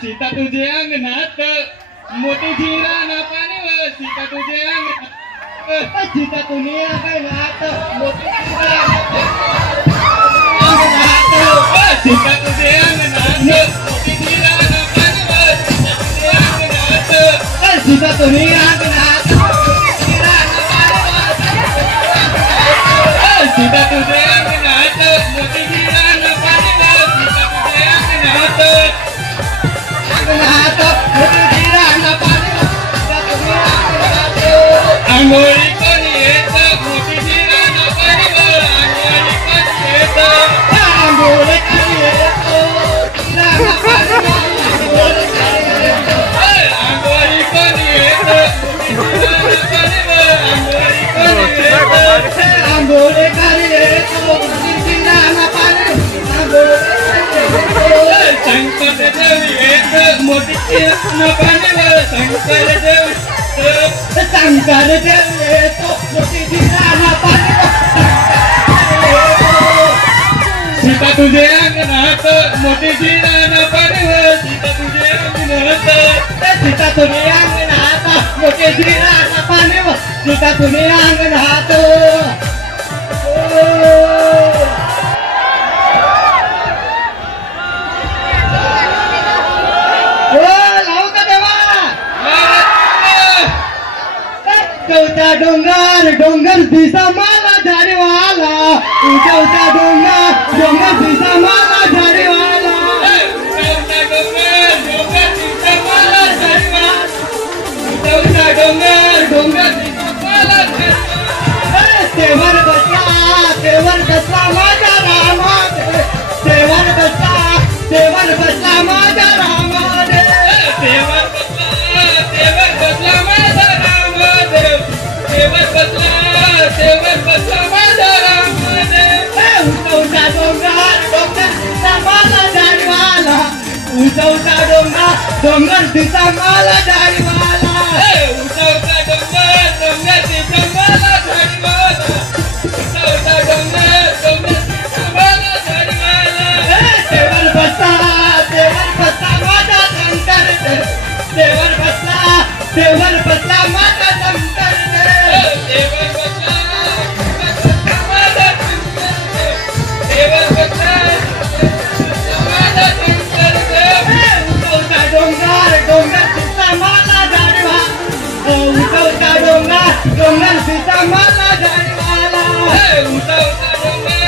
सीता तुझे अंगणात मोठी जिरा ना पाणी व सीता तुझे अंगणात सीता तुझे अंगणात मोठी जिरा सीता तुझे अंगणात मोठी जिरा ना पाणी व सीता तुझे अंगणात जिरा ना पाणी सीता तुझे अंगणात मोठी जिरा ना पाणी व सीता तुझे अंगणात अंगोळी कोणी येत मोठी जिरा ना पाणी व अंगोळी कोणी येत जिरा ना पाणी अंगोळी कोणी येत अंगोळी कोणी येत जिरा ना पाणी शंकर देवी येत मोठी जिरा ना पाणी व शंकर देवी शंकर देव येतो मोठी जिरा ना पाणी सीता तुझे अंगणात मोठी जिरा ना पाणी व सीता तुझे अंगणात सीता तुझे अंगणात मोठी जिरा ना पाणी व सीता तुझे अंगणात उंचा डोंगर डोंगर दिसा मला झाडीवाला उंचा उंचा डोंगर डोंगर दिसा मला झाडीवाला उंचा डोंगर डोंगर दिसा मला झाडीवाला उंचा डोंगर डोंगर दिसा मला झाडीवाला तेवर बसला माझा रामा तेवर बसला माझा रामा तेवर बसला माझा रामा तेवर बसला माझा रामदेव उंचा डोंगर डोंगर दिसा मला झाडीवाला उंचा डोंगर डोंगर दिसा मला झाडीवाला उंचा डोंगर डोंगर दिसा मला झाडीवाला उंचा डोंगर डोंगर दिसा मला झाडीवाला तेवर बसला माझा शंकर तेवर बसला माझा शंकर डोंगर सीता मला झाडीवाला उंचा डोंगर डोंगर सीता मला झाडीवाला उंचा डोंगर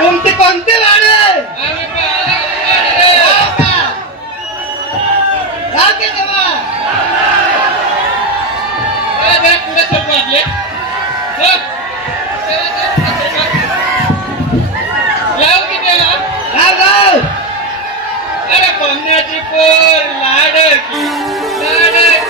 तुमचे कोणते वाडे बमण्याची पोर लाडकी लाडकी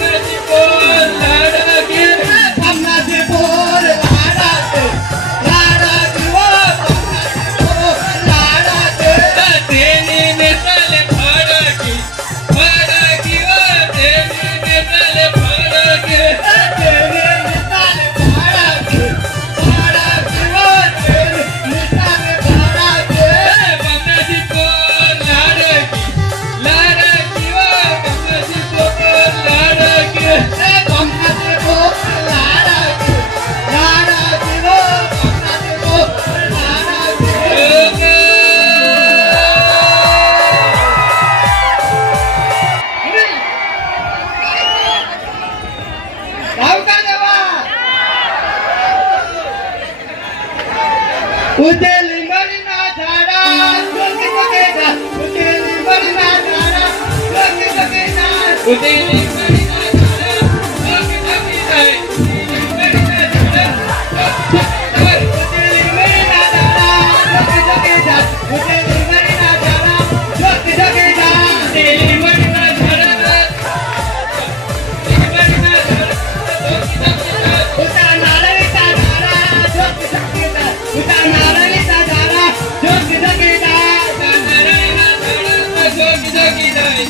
बमण्याची पोर लाडकी बमण्याची पोर Utilizar Bye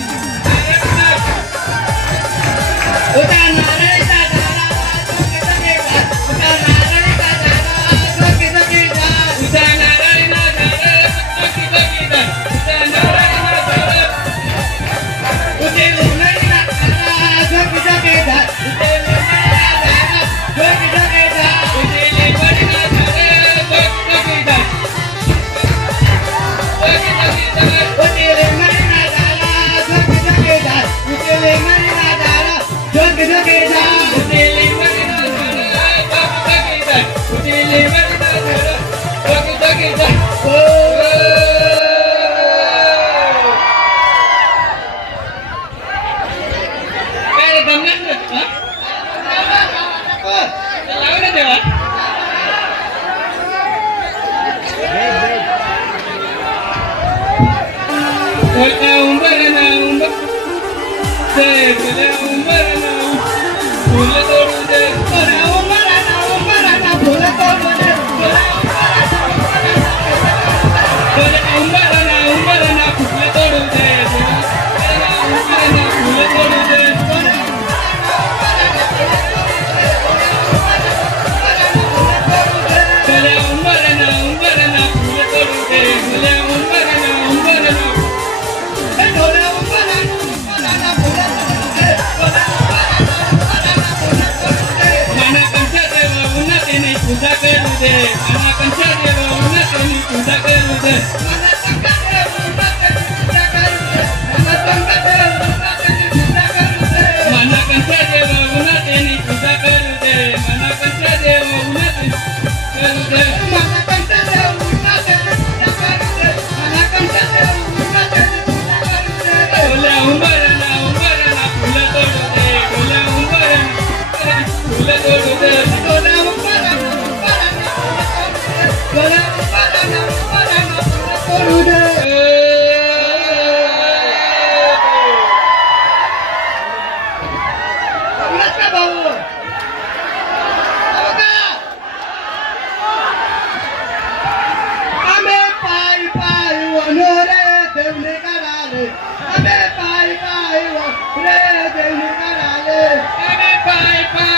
bye.